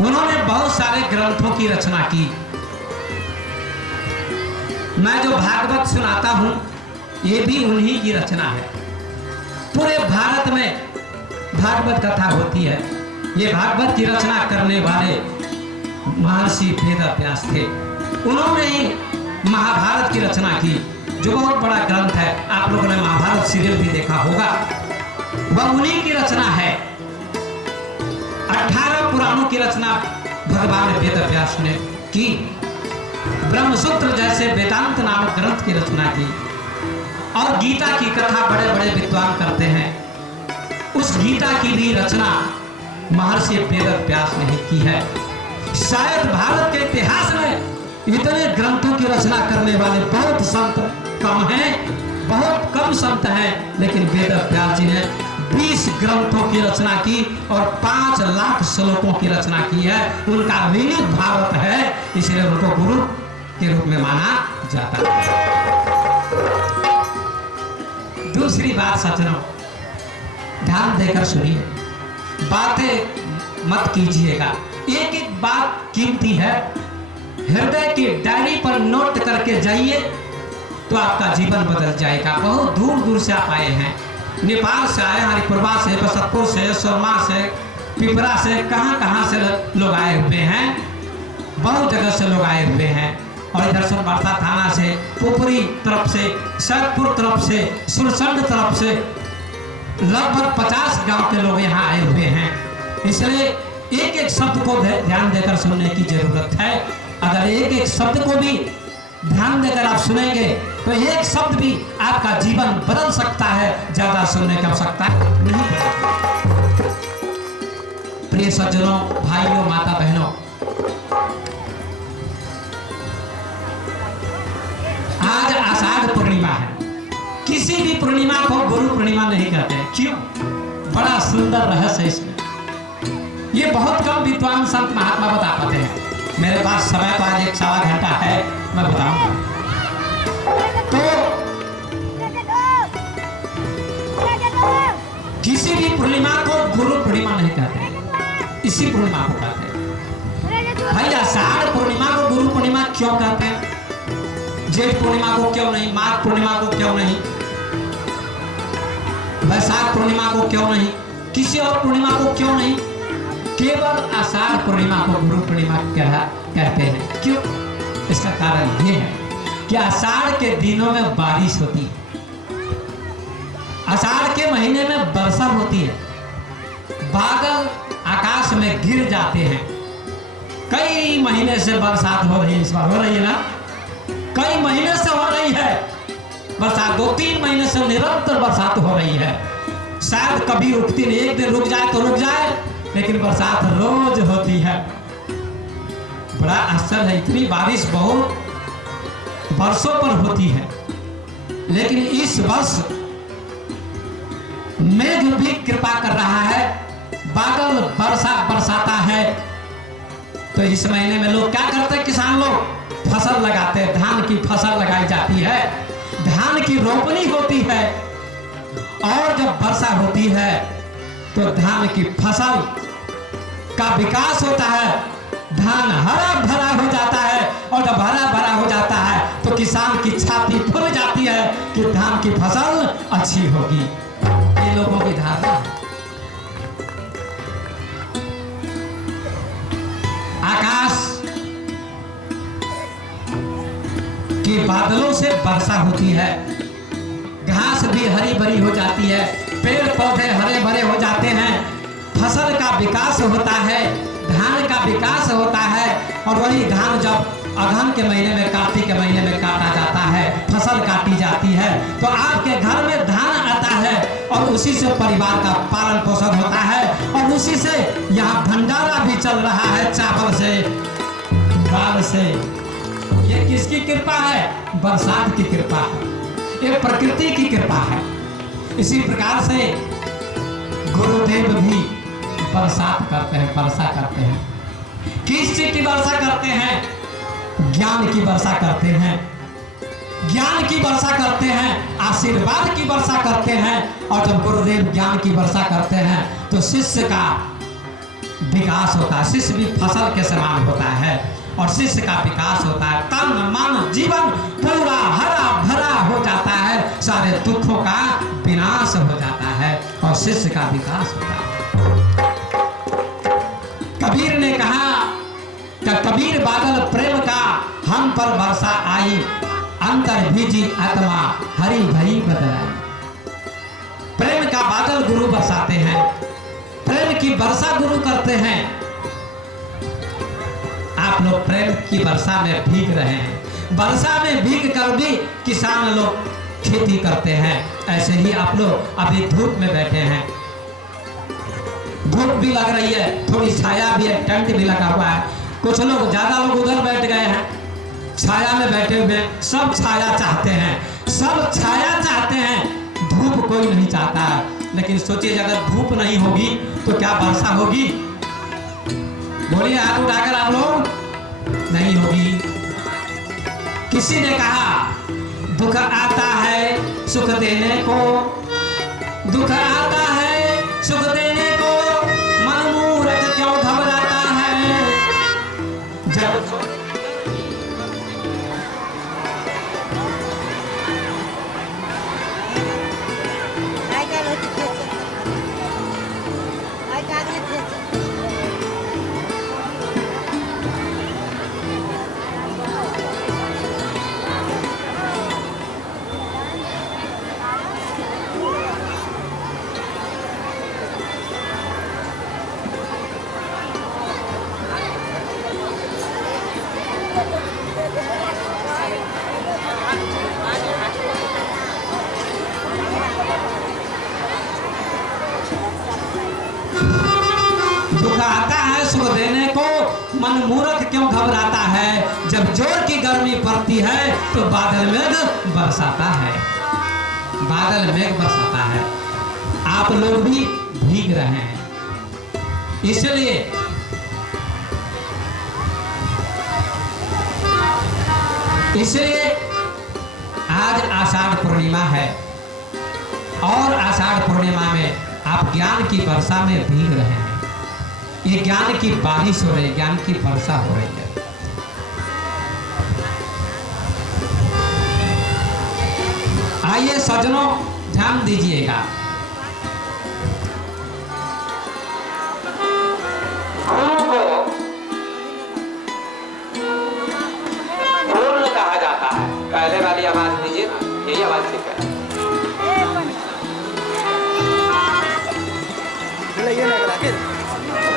उन्होंने बहुत सारे ग्रंथों की रचना की। मैं जो भागवत सुनाता हूं ये भी उन्हीं की रचना है। पूरे भारत में भागवत कथा होती है। ये भागवत की रचना करने वाले महर्षि वेदव्यास थे। उन्होंने ही महाभारत की रचना की, जो बहुत बड़ा ग्रंथ है। आप लोगों ने महाभारत सीरियल भी देखा होगा, वह उन्हीं की रचना है। 18 पुराणों की रचना भगवान वेदव्यास ने की। ब्रह्मसूत्र जैसे वेदांत नामक ग्रंथ की रचना की। और गीता की कथा बड़े बड़े विद्वान करते हैं। उस गीता की भी रचना महर्षि वेदव्यास ने की है। शायद भारत के इतिहास में इतने ग्रंथों की रचना करने वाले बहुत संत कम हैं, बहुत कम संत हैं, लेकिन वेदव्यास जी ने 20 ग्रंथों की रचना की और 5 लाख श्लोकों की रचना की है। उनका ऋणी भारत है, इसलिए उनको गुरु के रूप में माना जाता है। दूसरी बात सज्जनों, ध्यान देकर सुनिए, बातें मत कीजिएगा। एक एक बात कीमती है। हृदय की डायरी पर नोट करके जाइए तो आपका जीवन बदल जाएगा। बहुत दूर दूर से आप आए हैं, नेपाल से आए, हरिपुरवा से, बसतपुर से, सोरमा से, पिपरा से, कहां से लोग आए हुए हैं। बहुत जगह से लोग आए हुए हैं। और इधर सोनबरसा थाना से, पुपरी तरफ से, सैदपुर तरफ से, सुरसंड तरफ से लगभग 50 गांव के लोग यहाँ आए हुए हैं। इसलिए एक एक शब्द को ध्यान देकर सुनने की जरूरत है। अगर एक एक शब्द को भी ध्यान देकर आप सुनेंगे तो एक शब्द भी आपका जीवन बदल सकता है। ज्यादा सुनने की आवश्यकता नहीं। प्रिय सज्जनों, भाइयों, माता बहनों, आज आषाढ़ पूर्णिमा है। किसी भी पूर्णिमा को गुरु पूर्णिमा नहीं कहते हैं। क्यों? बड़ा सुंदर रहस्य है इसमें। ये बहुत कम विद्वान संत महात्मा बता पाते हैं। मेरे पास समय तो आज 1-1.25 घंटा है, मैं बताऊंगा। तो किसी भी पूर्णिमा को गुरु पूर्णिमा नहीं कहते, इसी पूर्णिमा को कहते हैं। भाई आषाढ़ पूर्णिमा को गुरु पूर्णिमा क्यों कहते हैं? जेठ पूर्णिमा को क्यों नहीं? माघ पूर्णिमा को क्यों नहीं? वैशाख पूर्णिमा को क्यों नहीं? किसी और पूर्णिमा को क्यों नहीं? केवल आषाढ़ पूर्णिमा को गुरु पूर्णिमा कहते हैं। क्यों? इसका कारण ये है कि आषाढ़ के दिनों में बारिश होती है। आषाढ़ के महीने में वर्षा होती है। बादल आकाश में गिर जाते हैं। कई महीने से बरसात हो रही है। इस बार हो रही है ना? कई महीने से हो रही है बरसात। 2-3 महीने से निरंतर बरसात हो रही है। शायद कभी रुकती नहीं, एक दिन रुक जाए तो रुक जाए, लेकिन बरसात रोज होती है। बड़ा आश्चर्य है, इतनी बारिश बहुत वर्षों पर होती है, लेकिन इस वर्ष मेघ भी कृपा कर रहा है, बादल बरसाता है। तो इस महीने में लोग क्या करते हैं? किसान लोग फसल लगाते हैं। धान की फसल लगाई जाती है, धान की रोपनी होती है। और जब वर्षा होती है तो धान की फसल का विकास होता है, धान हरा भरा हो जाता है। और जब हरा भरा हो जाता है तो किसान की छाती फूल जाती है कि धान की फसल अच्छी होगी। ये लोगों की धारणा है। आकाश के बादलों से वर्षा होती है, घास भी हरी भरी हो जाती है, पेड़ पौधे हरे भरे हो जाते हैं, फसल का विकास होता है, धान का विकास होता है। और वही धान जब अगहन के महीने में, कार्तिक के महीने में काटा जाता है, फसल काटी जाती है, तो आपके घर में धान आता है और उसी से परिवार का पालन पोषण होता है। और उसी से यहाँ भंडारा भी चल रहा है, चावल से, दाल से। ये किसकी कृपा है? बरसात की कृपा है, ये प्रकृति की कृपा है। इसी प्रकार से गुरुदेव भी बरसात करते हैं, वर्षा करते हैं। किस चीज की वर्षा करते हैं? ज्ञान की वर्षा करते हैं, ज्ञान की वर्षा करते हैं, आशीर्वाद की वर्षा करते हैं। और जब गुरुदेव ज्ञान की वर्षा करते हैं तो शिष्य का विकास होता है, शिष्य भी फसल के समान होता है और शिष्य का विकास होता है। तन मन जीवन पूरा हरा भरा हो जाता है, सारे दुखों का विनाश हो जाता है और शिष्य का विकास होता है। कबीर ने कहा कि कबीर बादल प्रेम का हम पर वर्षा आई, अंतर भीजी आत्मा हरी भरी बदलाई। प्रेम का बादल गुरु बरसाते हैं, प्रेम की वर्षा गुरु करते हैं। आप लोग प्रेम की वर्षा में भीग रहे हैं, वर्षा में भीग कर भी किसान लोग खेती करते हैं। ऐसे ही आप लोग अभी धूप में बैठे हैं, धूप भी लग रही है, थोड़ी छाया भी है, टेंट भी लगा हुआ है। कुछ लोग, ज्यादा लोग उधर बैठ गए हैं, छाया में बैठे हुए। सब छाया चाहते हैं, सब छाया चाहते हैं, धूप कोई नहीं चाहता। लेकिन सोचिए अगर धूप नहीं होगी तो क्या वर्षा होगी? बोलिए हाथ उठाकर आप लोग। नहीं होगी। किसी ने कहा दुख आता है सुख देने को, दुख आता है सुख देने को, मन मूर्ख क्यों घबराता है। जब दुख आता है सुख देने को, मन मूर्ख क्यों घबराता है। जब जोर की गर्मी पड़ती है तो बादल मेघ बरसाता है, बादल मेघ बरसाता है। आप लोग भी भीग रहे हैं, इसलिए आज आषाढ़ पूर्णिमा है और आषाढ़ पूर्णिमा में आप ज्ञान की वर्षा में भीग रहे हैं। ये ज्ञान की बारिश हो रही है, ज्ञान की वर्षा हो रही है। आइए सज्जनों ध्यान दीजिएगा। गुरु को पूर्ण कहा जाता है। पहले वाली आवाज दीजिए ना, यही आवाज ठीक है।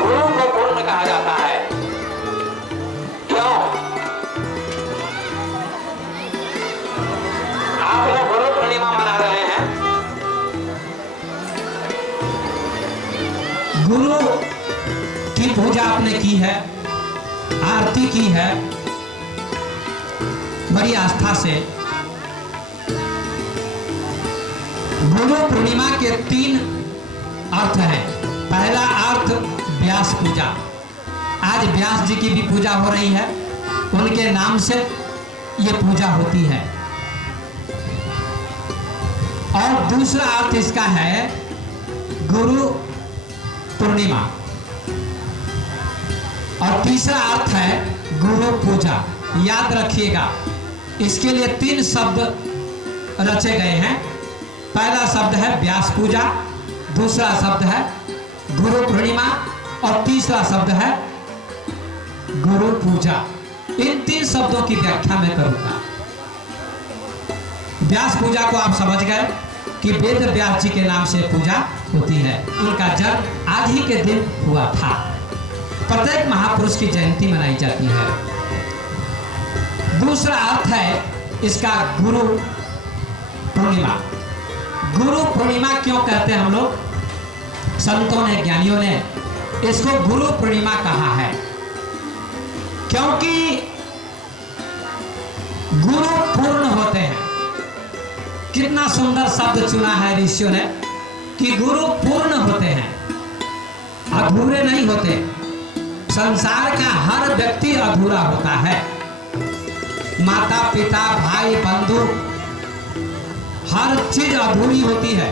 गुरु को पूर्ण कहा जाता है। क्यों? आप लोग गुरु पूर्णिमा मना रहे हैं। गुरु की पूजा आपने की है, आरती की है बड़ी आस्था से। गुरु पूर्णिमा के 3 अर्थ हैं। पहला अर्थ व्यास पूजा, आज व्यास जी की भी पूजा हो रही है, उनके नाम से ये पूजा होती है। और दूसरा अर्थ इसका है गुरु पूर्णिमा, और तीसरा अर्थ है गुरु पूजा। याद रखिएगा, इसके लिए 3 शब्द रचे गए हैं। पहला शब्द है व्यास पूजा, दूसरा शब्द है गुरु पूर्णिमा और तीसरा शब्द है गुरु पूजा। इन 3 शब्दों की व्याख्या मैं करूंगा। व्यास पूजा को आप समझ गए कि वेद व्यास जी के नाम से पूजा होती है। उनका जन्म आज ही के दिन हुआ था। प्रत्येक महापुरुष की जयंती मनाई जाती है। दूसरा अर्थ है इसका गुरु पूर्णिमा। गुरु पूर्णिमा क्यों कहते हैं हम लोग? संतों ने, ज्ञानियों ने इसको गुरु पूर्णिमा कहा है क्योंकि गुरु पूर्ण होते हैं। कितना सुंदर शब्द चुना है ऋषियों ने कि गुरु पूर्ण होते हैं, अधूरे नहीं होते। संसार का हर व्यक्ति अधूरा होता है। माता पिता भाई बंधु हर चीज अधूरी होती है।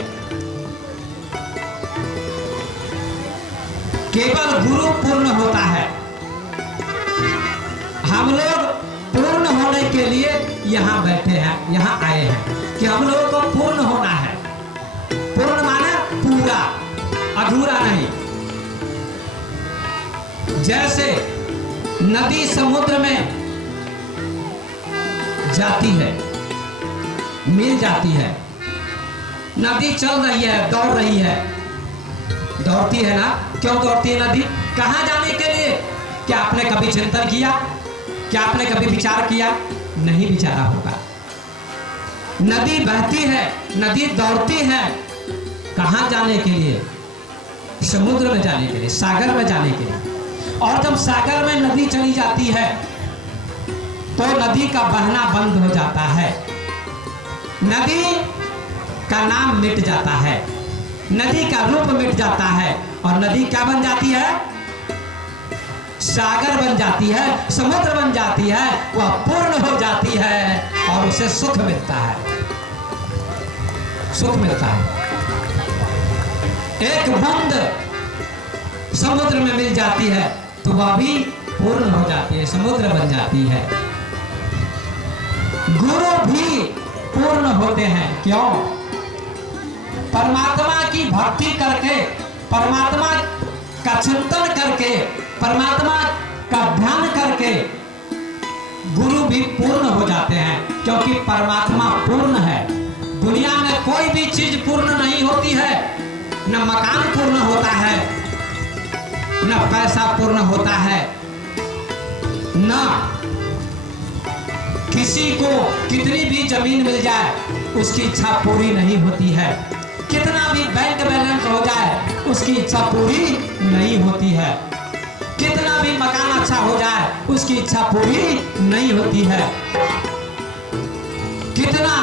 केवल गुरु पूर्ण होता है। हम लोग पूर्ण होने के लिए यहाँ बैठे हैं, यहाँ आए हैं कि हम लोगों को पूर्ण होना है। पूर्ण माने पूरा, अधूरा नहीं। जैसे नदी समुद्र में जाती है, मिल जाती है, नदी चल रही है, दौड़ रही है, दौड़ती है ना। क्यों दौड़ती है नदी? कहाँ जाने के लिए? क्या आपने कभी चिंतन किया? क्या आपने कभी विचार किया? नहीं विचारा होगा। नदी बहती है, नदी दौड़ती है, कहाँ जाने के लिए? समुद्र में जाने के लिए, सागर में जाने के लिए। और जब सागर में नदी चली जाती है तो नदी का बहना बंद हो जाता है, नदी का नाम मिट जाता है, नदी का रूप मिट जाता है, और नदी क्या बन जाती है? सागर बन जाती है, समुद्र बन जाती है, वह पूर्ण हो जाती है और उसे सुख मिलता है, सुख मिलता है। एक बूंद समुद्र में मिल जाती है तो वह भी पूर्ण हो जाती है, समुद्र बन जाती है। गुरु भी पूर्ण होते हैं। क्यों? परमात्मा की भक्ति करके, परमात्मा का चिंतन करके, परमात्मा का ध्यान करके गुरु भी पूर्ण हो जाते हैं, क्योंकि परमात्मा पूर्ण है। दुनिया में कोई भी चीज पूर्ण नहीं होती है। न मकान पूर्ण होता है, न पैसा पूर्ण होता है, न किसी को कितनी भी जमीन मिल जाए उसकी इच्छा पूरी नहीं होती है। कितना भी बैंक बैलेंस हो जाए उसकी इच्छा पूरी नहीं होती है। कितना भी मकान अच्छा हो जाए उसकी इच्छा पूरी नहीं होती है। कितना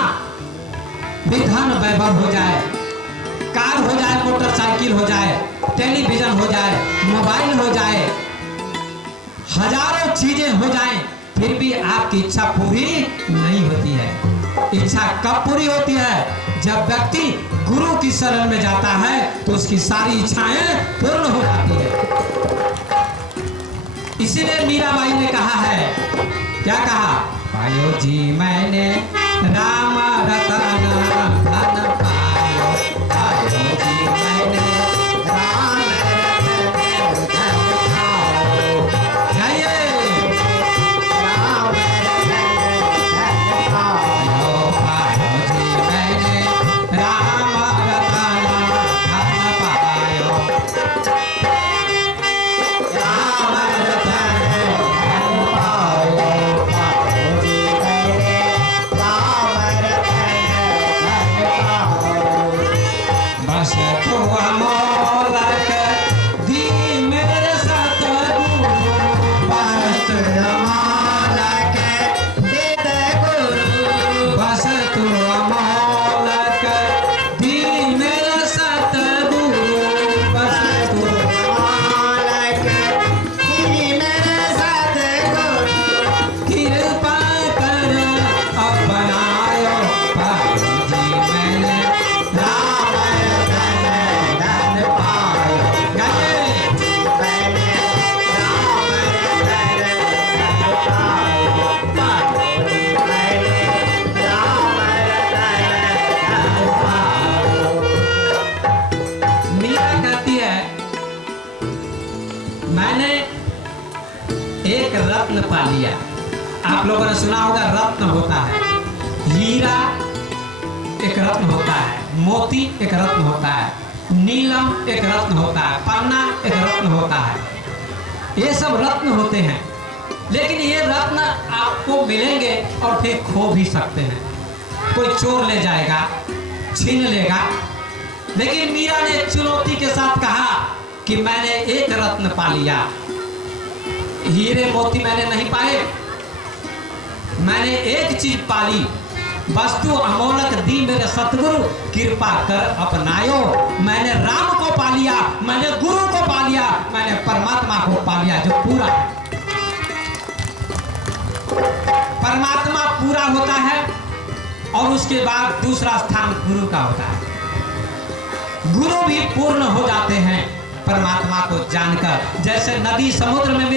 भी धन वैभव हो जाए, कार हो जाए, मोटरसाइकिल हो जाए, टेलीविजन हो जाए, मोबाइल हो जाए, हजारों चीजें हो जाएं, फिर भी आपकी इच्छा पूरी नहीं होती है। इच्छा कब पूरी होती है? जब व्यक्ति गुरु की शरण में जाता है तो उसकी सारी इच्छाएं पूर्ण हो जाती है। इसीलिए मीराबाई ने कहा है, क्या कहा? पायो जी मैंने राम रतन धन पायो, पायो जी मैंने राम रतन धन पायो। रत्न पा लिया। आप लोगों ने सुना होगा रत्न होता है, हीरा एक रत्न होता है, मोती एक रत्न होता है, नीलम एक रत्न होता है, पन्ना एक रत्न होता है। ये सब रत्न होते हैं, लेकिन ये रत्न आपको मिलेंगे और फिर खो भी सकते हैं। कोई चोर ले जाएगा, छीन लेगा। लेकिन मीरा ने चुनौती के साथ कहा कि मैंने एक रत्न पा लिया, हीरे मोती मैंने नहीं पाए, मैंने एक चीज पाली, वस्तु अमोलक दी मेरे सतगुरु, कृपा कर अपनायो। मैंने राम को पा लिया, मैंने गुरु को पा लिया, मैंने परमात्मा को पा लिया जो पूरा है। परमात्मा पूरा होता है और उसके बाद दूसरा स्थान गुरु का होता है। गुरु भी पूर्ण हो जाते हैं परमात्मा को जानकर। जैसे नदी समुद्र में